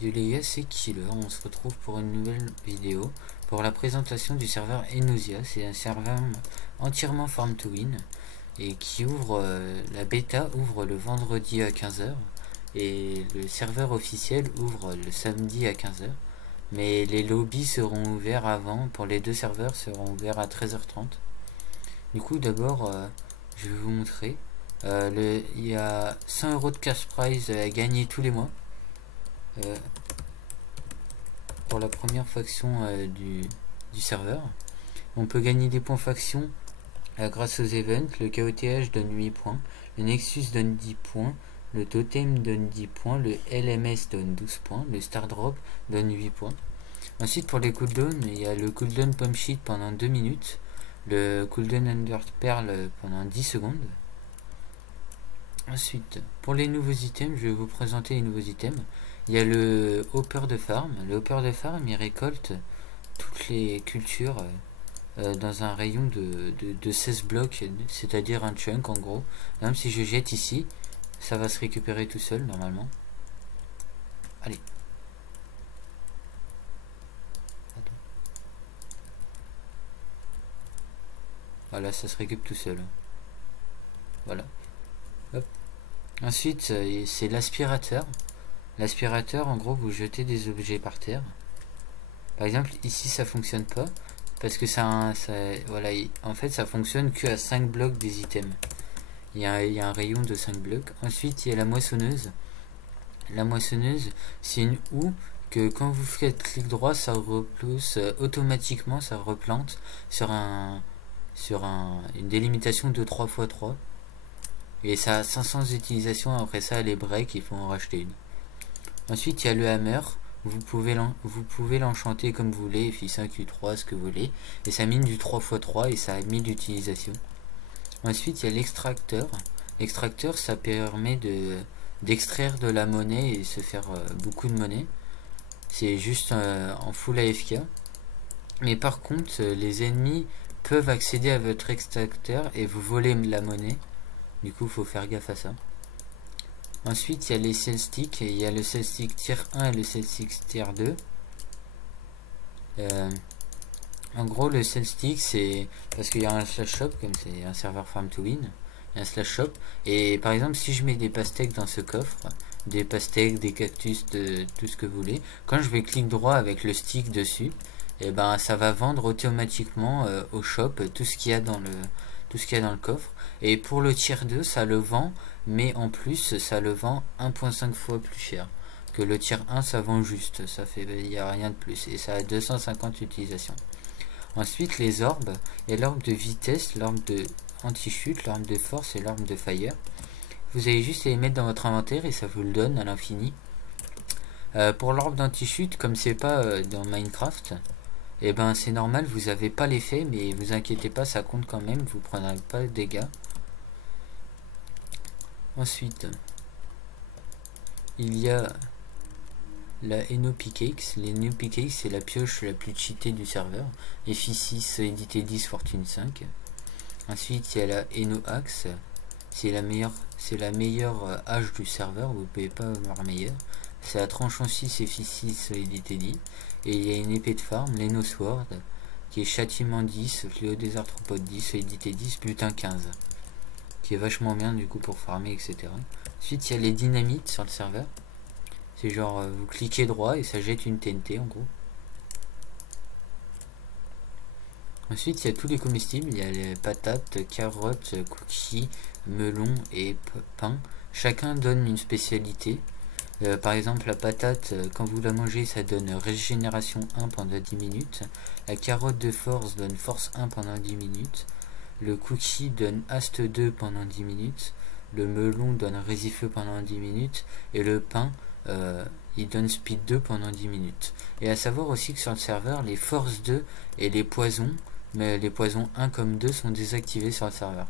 Yo les gars, c'est Killer, on se retrouve pour une nouvelle vidéo pour la présentation du serveur Enosia. C'est un serveur entièrement Farm to Win et qui ouvre, la bêta ouvre le vendredi à 15 h et le serveur officiel ouvre le samedi à 15 h. Mais les lobbies seront ouverts avant, pour les deux serveurs seront ouverts à 13h30. Du coup d'abord, je vais vous montrer. Il y a 100 € de cash prize à gagner tous les mois. Pour la première faction du serveur, on peut gagner des points faction grâce aux events. Le KOTH donne 8 points, le Nexus donne 10 points, le Totem donne 10 points, le LMS donne 12 points, le Star Drop donne 8 points. Ensuite, pour les cooldowns, il y a le cooldown Pump Sheet pendant 2 minutes, le cooldown Under Pearl pendant 10 secondes. Ensuite, pour les nouveaux items, je vais vous présenter les nouveaux items. Il y a le hopper de farm. Le hopper de farm, il récolte toutes les cultures dans un rayon de 16 blocs, c'est-à-dire un chunk en gros. Même si je jette ici, ça va se récupérer tout seul normalement. Allez. Attends. Voilà, ça se récupère tout seul. Voilà. Hop. Ensuite, c'est l'aspirateur. L'aspirateur, en gros, vous jetez des objets par terre. Par exemple, ici, ça fonctionne pas. Parce que voilà, en fait, ça fonctionne que à 5 blocs des items. Il y a un rayon de 5 blocs. Ensuite, il y a la moissonneuse. La moissonneuse, c'est une houe que quand vous faites clic droit, ça repousse automatiquement, ça replante sur une délimitation de 3×3. Et ça a 500 utilisations. Après ça, les breaks, il faut en racheter une. Ensuite, il y a le hammer. Vous pouvez l'enchanter comme vous voulez, F5, U3, ce que vous voulez. Et ça mine du 3×3 et ça a 1000 d'utilisation. Ensuite, il y a l'extracteur. L'extracteur, ça permet d'extraire de la monnaie et se faire beaucoup de monnaie. C'est juste en full AFK. Mais par contre, les ennemis peuvent accéder à votre extracteur et vous voler la monnaie. Du coup, il faut faire gaffe à ça. Ensuite, il y a les sell sticks. Il y a le sell stick tier 1 et le sell stick tier 2. En gros, le sell stick, c'est parce qu'il y a un slash shop, comme c'est un serveur farm to win. Il y a un slash shop. Et par exemple, si je mets des pastèques dans ce coffre, des pastèques, des cactus, tout ce que vous voulez, quand je vais clic droit avec le stick dessus, et ben ça va vendre automatiquement au shop tout ce qu'il y a dans le coffre. Et pour le tier 2, ça le vend, mais en plus ça le vend 1,5 fois plus cher que le tier 1. Ça vend juste, il n'y a rien de plus, et ça a 250 utilisations. Ensuite, les orbes, il y a l'orbe de vitesse, l'orbe de anti-chute, l'orbe de force et l'orbe de fire. Vous allez juste les mettre dans votre inventaire et ça vous le donne à l'infini. Pour l'orbe d'anti-chute, comme c'est pas dans Minecraft, et ben c'est normal, vous avez pas l'effet, mais vous inquiétez pas, ça compte quand même, vous prenez pas de dégâts. Ensuite, il y a la Eno Pickaxe. L'Eno Pickaxe, c'est la pioche la plus cheatée du serveur. FI6, solidité 10, fortune 5. Ensuite, il y a la Eno Axe. C'est la meilleure hache du serveur, vous ne pouvez pas avoir meilleure. C'est la tranchant 6, FI6, solidité 10. Et il y a une épée de farm, l'Eno Sword, qui est châtiment 10, fléau des arthropodes 10, solidité 10, butin 15. Qui est vachement bien du coup pour farmer, etc. Ensuite, il y a les dynamites sur le serveur. C'est genre, vous cliquez droit et ça jette une TNT en gros. Ensuite, il y a tous les comestibles. Il y a les patates, carottes, cookies, melons et pain. Chacun donne une spécialité. Par exemple, la patate, quand vous la mangez, ça donne régénération 1 pendant 10 minutes. La carotte de force donne force 1 pendant 10 minutes. Le cookie donne Ast 2 pendant 10 minutes. Le melon donne résifeu pendant 10 minutes. Et le pain, il donne speed 2 pendant 10 minutes. Et à savoir aussi que sur le serveur, les force 2 et les poisons, mais les poisons 1 comme 2 sont désactivés sur le serveur.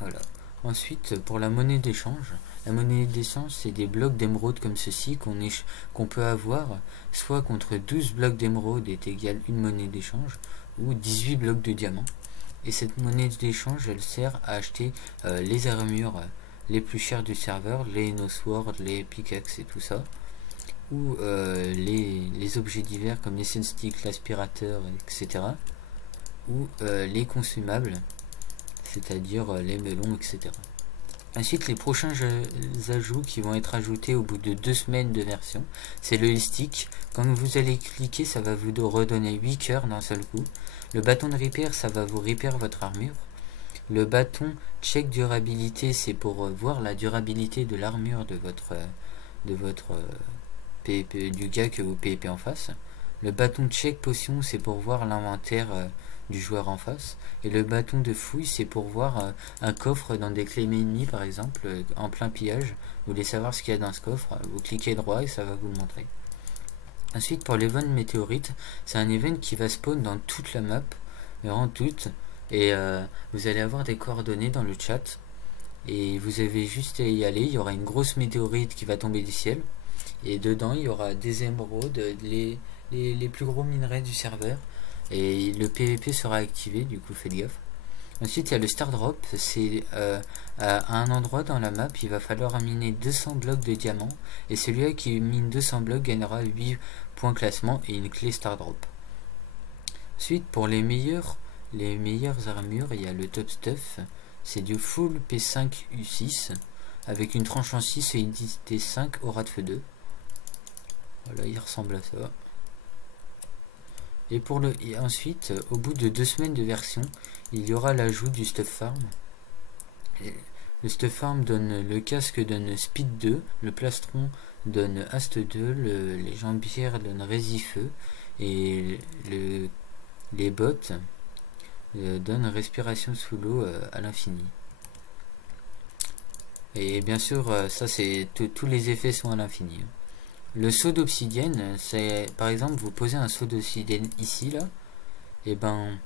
Voilà. Ensuite, pour la monnaie d'échange, la monnaie d'échange, c'est des blocs d'émeraude comme ceci qu'on peut avoir soit contre 12 blocs d'émeraude est égal une monnaie d'échange, ou 18 blocs de diamant. Et cette monnaie d'échange, elle sert à acheter les armures les plus chères du serveur, les Eno Sword, les pickaxes et tout ça. ou les objets divers comme les sunsticks, l'aspirateur, etc. ou les consumables, c'est-à-dire les melons, etc. Ensuite, les prochains ajouts qui vont être ajoutés au bout de 2 semaines de version, c'est le stick. Quand vous allez cliquer, ça va vous redonner 8 cœurs d'un seul coup. Le bâton de repair, ça va vous repair votre armure. Le bâton check durabilité, c'est pour voir la durabilité de l'armure du gars que vous PvP en face. Le bâton check potion, c'est pour voir l'inventaire du joueur en face. Et le bâton de fouille, c'est pour voir un coffre dans des clés ennemies, par exemple, en plein pillage. Vous voulez savoir ce qu'il y a dans ce coffre, vous cliquez droit et ça va vous le montrer. Ensuite, pour l'event météorite, c'est un event qui va spawn dans toute la map, vraiment toute. Et vous allez avoir des coordonnées dans le chat. Et vous avez juste à y aller. Il y aura une grosse météorite qui va tomber du ciel. Et dedans, il y aura des émeraudes, les plus gros minerais du serveur. Et le PVP sera activé, du coup faites gaffe. Ensuite il y a le Star Drop, c'est à un endroit dans la map, il va falloir miner 200 blocs de diamants. Et celui-là qui mine 200 blocs gagnera 8 points classement et une clé Star Drop. Ensuite pour les meilleures armures, il y a le Top Stuff, c'est du full P5 U6 avec une tranche en 6 et une T5 aura de feu 2. Voilà, il ressemble à ça. Et ensuite, au bout de 2 semaines de version, il y aura l'ajout du Stuff Farm. Le Stuff Farm le casque donne Speed 2, le plastron donne Ast 2, les jambières donnent Résifeu et les bottes donnent Respiration sous l'eau à l'infini. Et bien sûr, ça c'est tous les effets sont à l'infini. Le seau d'obsidienne, c'est par exemple vous posez un seau d'obsidienne ici là, et ben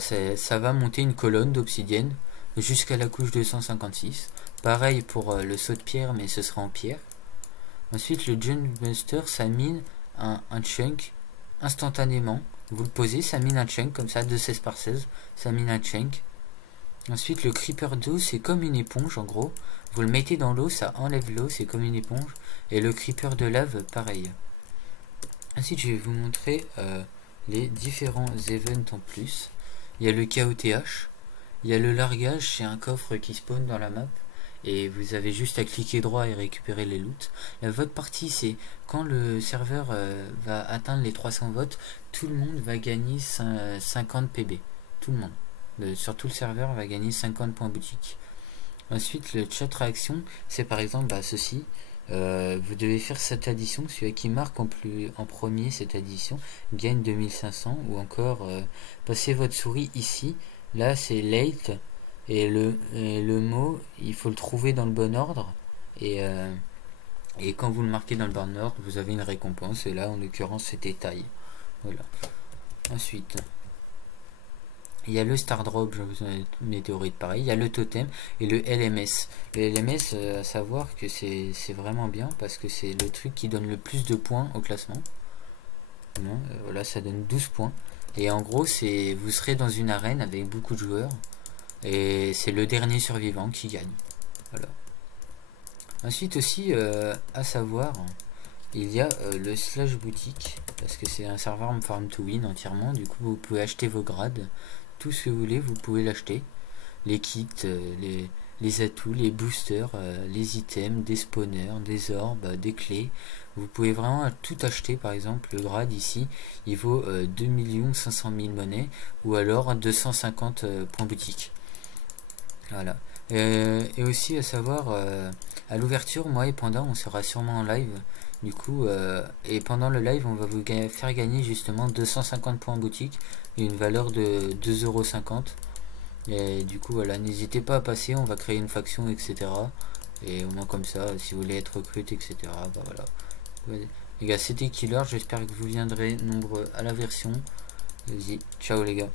ça va monter une colonne d'obsidienne jusqu'à la couche 256. Pareil pour le seau de pierre, mais ce sera en pierre. Ensuite le Gunbuster, ça mine un chunk instantanément. Vous le posez, ça mine un chunk comme ça de 16 par 16, ça mine un chunk. Ensuite le creeper d'eau, c'est comme une éponge en gros. Vous le mettez dans l'eau, ça enlève l'eau, c'est comme une éponge. Et le creeper de lave, pareil. Ensuite, je vais vous montrer les différents events en plus. Il y a le KOTH. Il y a le largage, c'est un coffre qui spawn dans la map. Et vous avez juste à cliquer droit et récupérer les loots. Votre partie, c'est quand le serveur va atteindre les 300 votes, tout le monde va gagner 50 PB. Tout le monde. Sur tout le serveur va gagner 50 points boutique. Ensuite, le chat réaction, c'est par exemple ceci. Vous devez faire cette addition. Celui qui marque en premier cette addition gagne 2500. Ou encore, passez votre souris ici. Là, c'est late. Et le mot, il faut le trouver dans le bon ordre. Et quand vous le marquez dans le bon ordre, vous avez une récompense. Et là, en l'occurrence, c'était taille. Voilà. Ensuite, il y a le Star Drop, météorite pareil, il y a le totem et le LMS. Le LMS, à savoir que c'est vraiment bien parce que c'est le truc qui donne le plus de points au classement. Voilà, ça donne 12 points. Et en gros, vous serez dans une arène avec beaucoup de joueurs et c'est le dernier survivant qui gagne. Voilà. Ensuite aussi, à savoir, il y a le slash boutique parce que c'est un serveur farm to win entièrement. Du coup, vous pouvez acheter vos grades. Tout ce que vous voulez, vous pouvez l'acheter. Les kits, les atouts, les boosters, les items, des spawners, des orbes, des clés. Vous pouvez vraiment tout acheter. Par exemple, le grade ici, il vaut 2 500 000 monnaies ou alors 250 points boutique. Voilà. Et aussi à savoir, à l'ouverture, moi et Panda, on sera sûrement en live. Du coup, et pendant le live, on va vous faire gagner justement 250 points en boutique et une valeur de 2,50 €. Et du coup, voilà, n'hésitez pas à passer, on va créer une faction, etc. Et au moins comme ça, si vous voulez être recruté, etc. Bah voilà. Les gars, c'était Killer, j'espère que vous viendrez nombreux à la version. Vas-y, ciao les gars.